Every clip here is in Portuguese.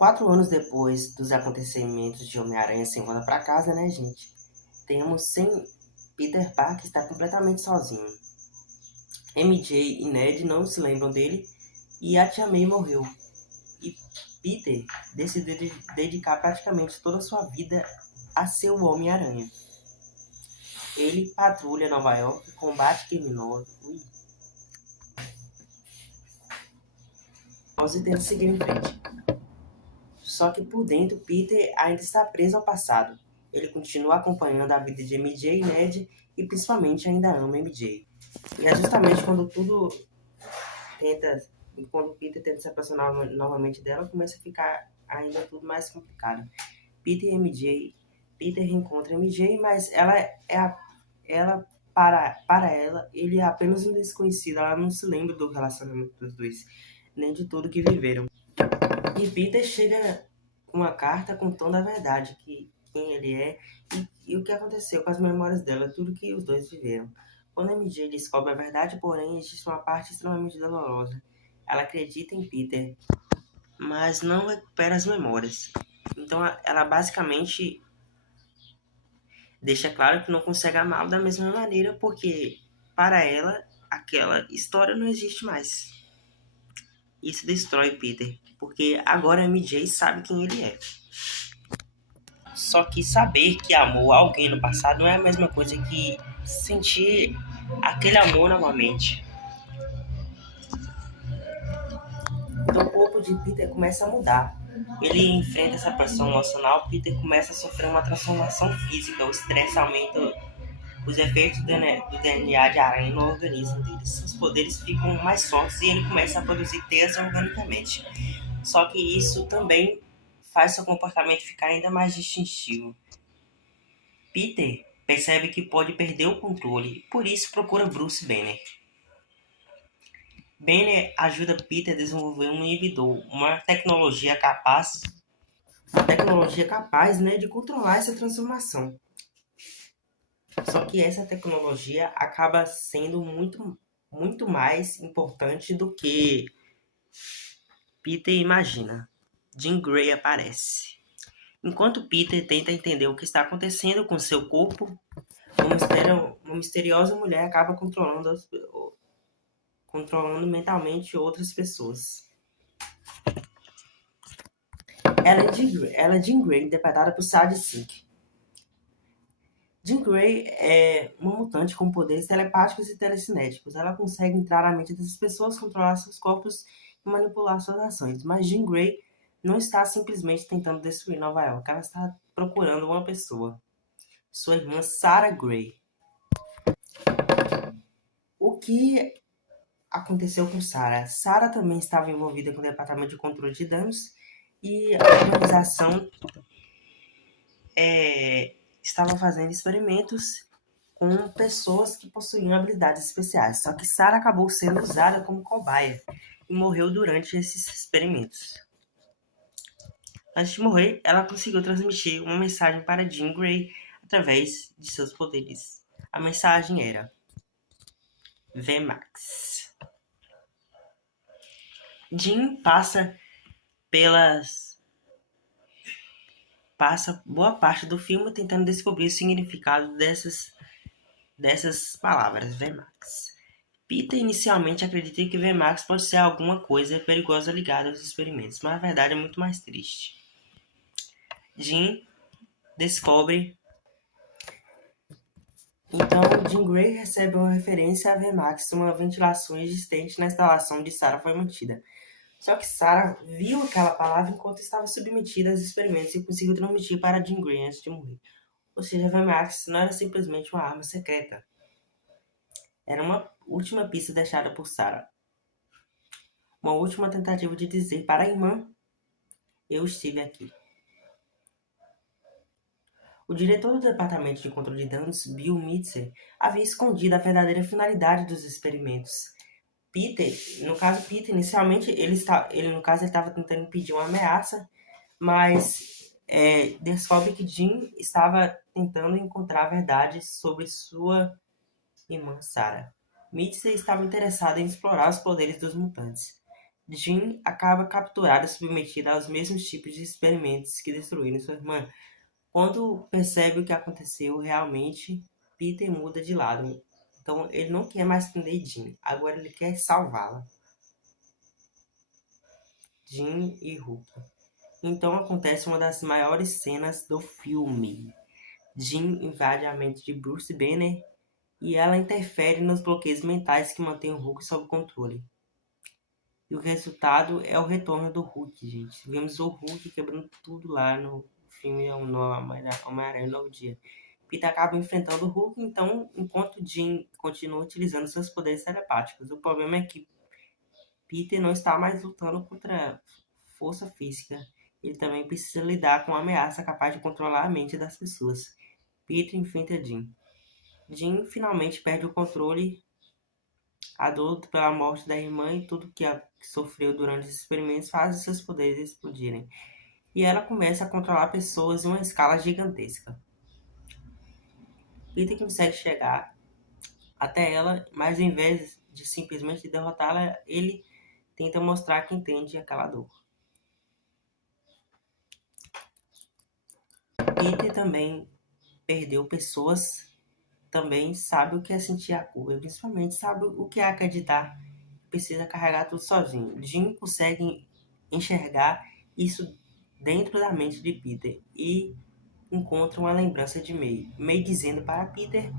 4 anos depois dos acontecimentos de Homem-Aranha sem volta para casa, né, gente? Temos sem Peter Parker está completamente sozinho. MJ e Ned não se lembram dele e a Tia May morreu. E Peter decidiu dedicar praticamente toda a sua vida a ser o Homem-Aranha. Ele patrulha Nova York, combate criminosos e tenta seguir em frente. Só que por dentro, Peter ainda está preso ao passado. Ele continua acompanhando a vida de MJ e Ned e principalmente ainda ama MJ. E é justamente quando Peter tenta se aproximar novamente dela, começa a ficar ainda tudo mais complicado. Peter reencontra MJ, mas para ela, ele é apenas um desconhecido. Ela não se lembra do relacionamento dos dois, nem de tudo que viveram. E Peter chega com uma carta contando a verdade, quem ele é e o que aconteceu com as memórias dela, tudo que os dois viveram. Quando a MJ descobre a verdade, porém, existe uma parte extremamente dolorosa. Ela acredita em Peter, mas não recupera as memórias. Então ela basicamente deixa claro que não consegue amá-lo da mesma maneira, porque para ela aquela história não existe mais. Isso destrói Peter, porque agora a MJ sabe quem ele é. Só que saber que amou alguém no passado não é a mesma coisa que sentir aquele amor novamente. Então o corpo de Peter começa a mudar. Ele enfrenta essa pressão emocional, Peter começa a sofrer uma transformação física, o estresse aumenta os efeitos do DNA de aranha no organismo dele. Seus poderes ficam mais fortes e ele começa a produzir teias organicamente. Só que isso também faz seu comportamento ficar ainda mais distintivo. Peter percebe que pode perder o controle, por isso procura Bruce Banner. Banner ajuda Peter a desenvolver um inibidor, uma tecnologia capaz de controlar essa transformação. Só que essa tecnologia acaba sendo muito mais importante do que Peter imagina. Jean Grey aparece. Enquanto Peter tenta entender o que está acontecendo com seu corpo, uma misteriosa mulher acaba controlando mentalmente outras pessoas. Ela é Jean Grey, interpretada por Sadie Sink. Jean Grey é uma mutante com poderes telepáticos e telecinéticos. Ela consegue entrar na mente dessas pessoas, controlar seus corpos e manipular suas ações. Mas Jean Grey não está simplesmente tentando destruir Nova York. Ela está procurando uma pessoa. Sua irmã Sarah Grey. O que aconteceu com Sarah? Sarah também estava envolvida com o Departamento de Controle de Danos e a organização estava fazendo experimentos com pessoas que possuíam habilidades especiais. Só que Sarah acabou sendo usada como cobaia e morreu durante esses experimentos. Antes de morrer, ela conseguiu transmitir uma mensagem para Jean Grey através de seus poderes. A mensagem era: VMAX. Jean passa boa parte do filme tentando descobrir o significado dessas palavras, VMAX. Peter inicialmente acredita que VMAX pode ser alguma coisa perigosa ligada aos experimentos, mas a verdade é muito mais triste. Jean descobre. Então, Jean Grey recebe uma referência a VMAX, uma ventilação existente na instalação de Sarah foi mantida. Só que Sarah viu aquela palavra enquanto estava submetida aos experimentos e conseguiu transmitir para Jean Grey antes de morrer. Ou seja, VMAX não era simplesmente uma arma secreta. Era uma última pista deixada por Sarah. Uma última tentativa de dizer para a irmã: eu estive aqui. O diretor do Departamento de Controle de Danos, Bill Mitzer, havia escondido a verdadeira finalidade dos experimentos. Peter, inicialmente, ele estava tentando impedir uma ameaça, mas descobre que Jean estava tentando encontrar a verdade sobre sua irmã Sarah. Mitzer estava interessado em explorar os poderes dos mutantes. Jean acaba capturada e submetida aos mesmos tipos de experimentos que destruíram sua irmã. Quando percebe o que aconteceu realmente, Peter muda de lado. Então ele não quer mais prender Jean, agora ele quer salvá-la. Jean e Hulk. Então acontece uma das maiores cenas do filme. Jean invade a mente de Bruce Banner e ela interfere nos bloqueios mentais que mantêm o Hulk sob controle. E o resultado é o retorno do Hulk, gente. Vemos o Hulk quebrando tudo lá no filme Homem-Aranha Novo Dia. Peter acaba enfrentando o Hulk, então, enquanto Jean continua utilizando seus poderes telepáticos. O problema é que Peter não está mais lutando contra força física. Ele também precisa lidar com uma ameaça capaz de controlar a mente das pessoas. Peter enfrenta Jean. Jean finalmente perde o controle adulto pela morte da irmã e tudo que sofreu durante os experimentos faz seus poderes explodirem. E ela começa a controlar pessoas em uma escala gigantesca. Peter consegue chegar até ela, mas em vez de simplesmente derrotá-la, ele tenta mostrar que entende aquela dor. Peter também perdeu pessoas, também sabe o que é sentir a culpa, principalmente sabe o que é acreditar que precisa carregar tudo sozinho. Jim consegue enxergar isso dentro da mente de Peter e encontra uma lembrança de May. May dizendo para Peter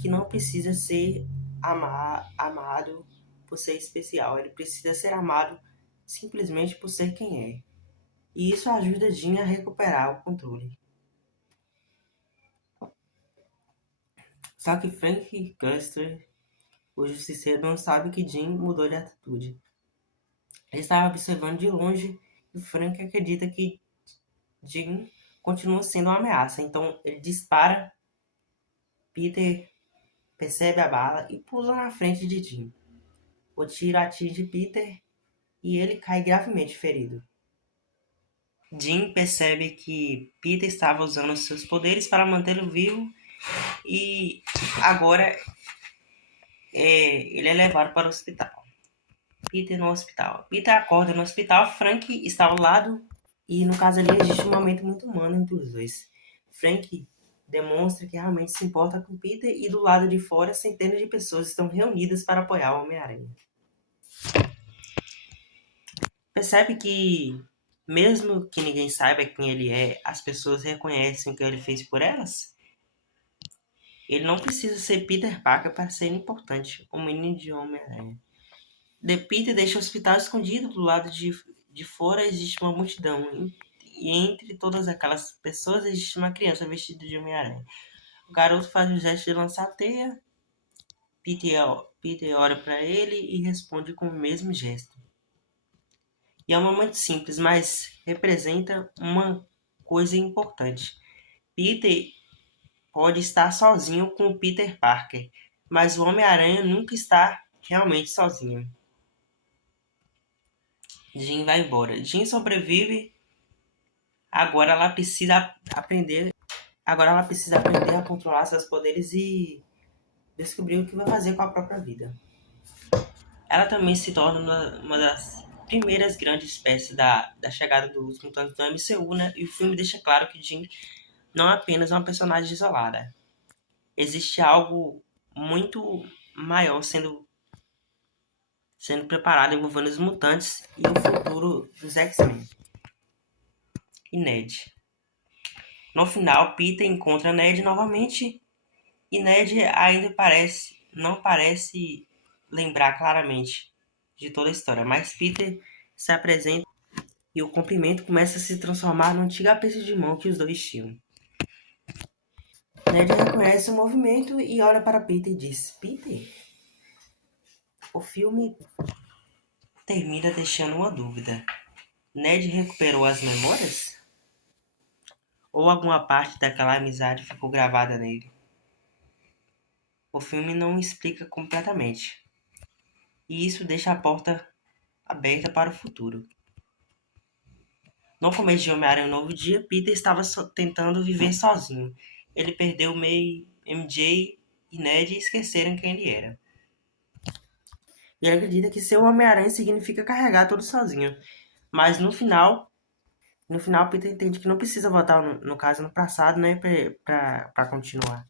que não precisa ser amado por ser especial, ele precisa ser amado simplesmente por ser quem é. E isso ajuda Jim a recuperar o controle. Só que Frank Custer, o justiceiro, não sabe que Jim mudou de atitude. Ele estava observando de longe e Frank acredita que Jim continua sendo uma ameaça. Então ele dispara, Peter percebe a bala e pula na frente de Jim. O tiro atinge Peter e ele cai gravemente ferido. Jim percebe que Peter estava usando seus poderes para mantê-lo vivo e agora ele é levado para o hospital. Peter no hospital. Peter acorda no hospital, Frank está ao lado e no caso ali existe um momento muito humano entre os dois. Frank demonstra que realmente se importa com Peter e do lado de fora centenas de pessoas estão reunidas para apoiar o Homem-Aranha. Percebe que mesmo que ninguém saiba quem ele é, as pessoas reconhecem o que ele fez por elas? Ele não precisa ser Peter Parker para ser importante, o menino de Homem-Aranha. Peter deixa o hospital escondido, do lado de fora existe uma multidão. E entre todas aquelas pessoas existe uma criança vestida de Homem-Aranha. O garoto faz o gesto de lançar a teia. Peter olha para ele e responde com o mesmo gesto. E é um momento simples, mas representa uma coisa importante. Peter pode estar sozinho com o Peter Parker, mas o Homem-Aranha nunca está realmente sozinho. Jean vai embora. Jean sobrevive. Agora ela precisa aprender a controlar seus poderes e descobrir o que vai fazer com a própria vida. Ela também se torna uma das primeiras grandes espécies da chegada dos mutantes do MCU, né? E o filme deixa claro que Jean não é apenas uma personagem isolada. Existe algo muito maior sendo preparado envolvendo os mutantes e o futuro dos X-Men. E Ned. No final, Peter encontra Ned novamente e Ned ainda não parece lembrar claramente de toda a história, mas Peter se apresenta e o cumprimento começa a se transformar no antigo aperto de mão que os dois tinham. Ned reconhece o movimento e olha para Peter e diz: Peter? O filme termina deixando uma dúvida. Ned recuperou as memórias? Ou alguma parte daquela amizade ficou gravada nele? O filme não explica completamente. E isso deixa a porta aberta para o futuro. No começo de Homem-Aranha Um Novo Dia, Peter estava tentando viver sozinho. Ele perdeu May, MJ e Ned e esqueceram quem ele era. E ele acredita que ser o Homem-Aranha significa carregar tudo sozinho. Mas no final, Peter entende que não precisa voltar, no caso, no passado, né, pra continuar.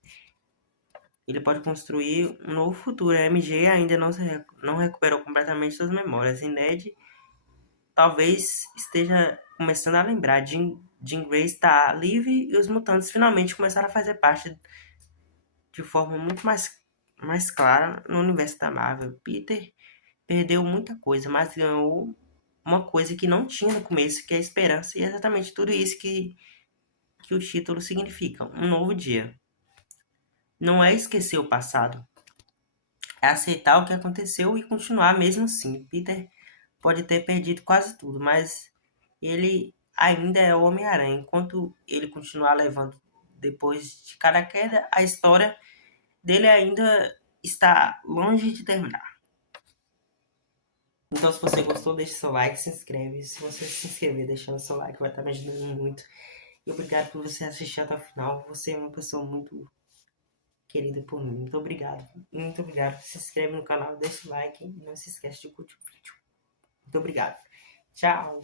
Ele pode construir um novo futuro. A MJ ainda não recuperou completamente suas memórias. E Ned talvez esteja começando a lembrar. Jean Grey está livre e os mutantes finalmente começaram a fazer parte de forma muito mais clara no universo da Marvel. Peter perdeu muita coisa, mas ganhou uma coisa que não tinha no começo, que é a esperança. E é exatamente tudo isso que os títulos significam. Um novo dia. Não é esquecer o passado, é aceitar o que aconteceu e continuar mesmo assim. Peter pode ter perdido quase tudo, mas ele ainda é o Homem-Aranha. Enquanto ele continuar levando depois de cada queda, a história dele ainda está longe de terminar. Então, se você gostou, deixe seu like, se inscreve. Se você se inscrever deixando seu like, vai estar me ajudando muito. E obrigado por você assistir até o final. Você é uma pessoa muito querida por mim. Muito obrigado. Muito obrigado. Se inscreve no canal, deixa o like e não se esquece de curtir o vídeo. Muito obrigado. Tchau.